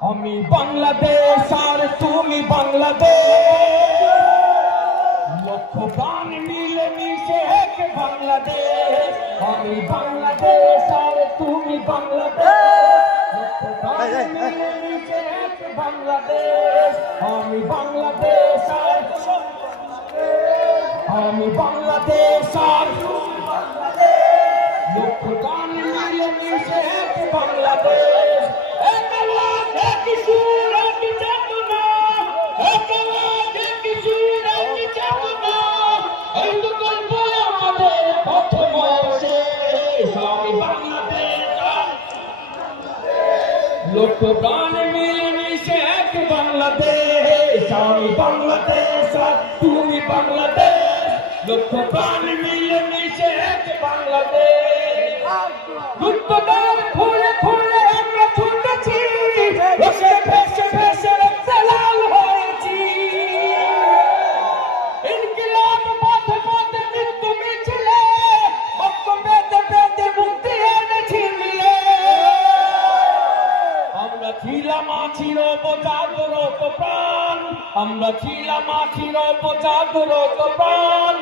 আমি বাংলাদেশ আর তুমি বাংলাদেশ, লক্ষ প্রাণ মিলে মিশে এক বাংলাদেশ। আমি বাংলাদেশ আর তুমি বাংলাদেশ, লক্ষ প্রাণ মিলে মিশে এক বাংলাদেশ। আমি বাংলাদেশ আর আমি বাংলাদেশ আর লক্ষ প্রাণ মিলে মিশে এক বাংলাদেশ। লক্ষ প্রাণ মিলে মিশে এক বাংলাদেশ। আমি বাংলাদেশ আর তুমি বাংলাদেশ, লক্ষ প্রাণ মিলে মিশে এক বাংলাদেশ। রূপদার ফুলে ফুলে আমরা ছুটেছি, রসে ভেসে ভেসে রক্তে লাল হয়েছি। ইনকিলাব পথে পথে মৃত্যু মিছিলে, রক্ত বেঁধে বেঁধে মুক্তি এনেছি মিলে। আমরা ছিলাম আছির জাগ্রত প্রাণ, আমরা ছিলাম আছির জাগ্রত প্রাণ।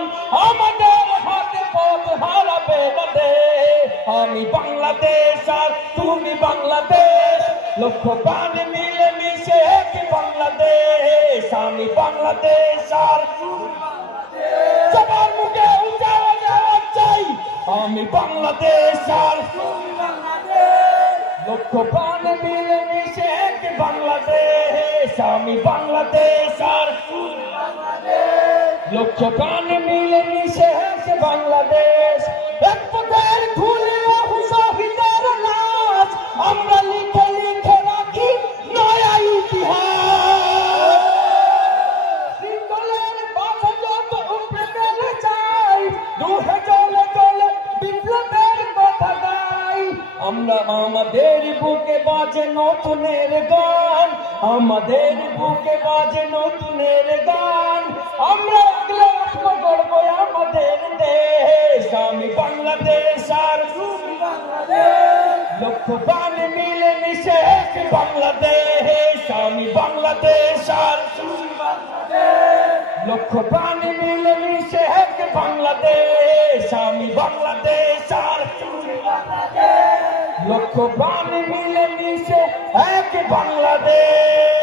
আমাদের হাতে পথ হারাবে না দেশ। আমি বাংলাদেশ আর তুমি বাংলাদেশ, লক্ষ প্রাণ মিলে মিশে এক বাংলাদেশ। আমি বাংলাদেশ আর সবার মুখে উঁচা আওয়াজ চাই, আমি বাংলাদেশ আর লক্ষ প্রাণ মিলে মিশে এক বাংলাদেশ। আমি বাংলাদেশ আর লক্ষ প্রাণ মিলে মিশে এক বাংলাদেশ। এক পথের ধুলি শহীদের নাচ, আমরা লিখে লিখে রাখি নয়া ইতিহাস। শৃঙ্খলের বাধা যত উপরে গেলে চাই, দুহে চলে চলে বিপ্লবের কথা গাই। আমরা আমাদের বুকে বাজে নতুনের গান, আমাদের বুকে বাজে নতুনের গান। আমরা আগলে রাখবো গর্ব আমাদের দেশ। আমি বাংলাদেশ আর তুমি বাংলাদেশ, লক্ষ প্রাণ মিলে মিশে এক বাংলাদেশ। আমি বাংলাদেশ আর তুমি বাংলাদেশ, লক্ষ প্রাণ মিলে মিশে এক বাংলাদেশ। আমি বাংলাদেশ আর তুমি বাংলাদেশ, লক্ষ প্রাণ মিলে মিশে এক বাংলাদেশ।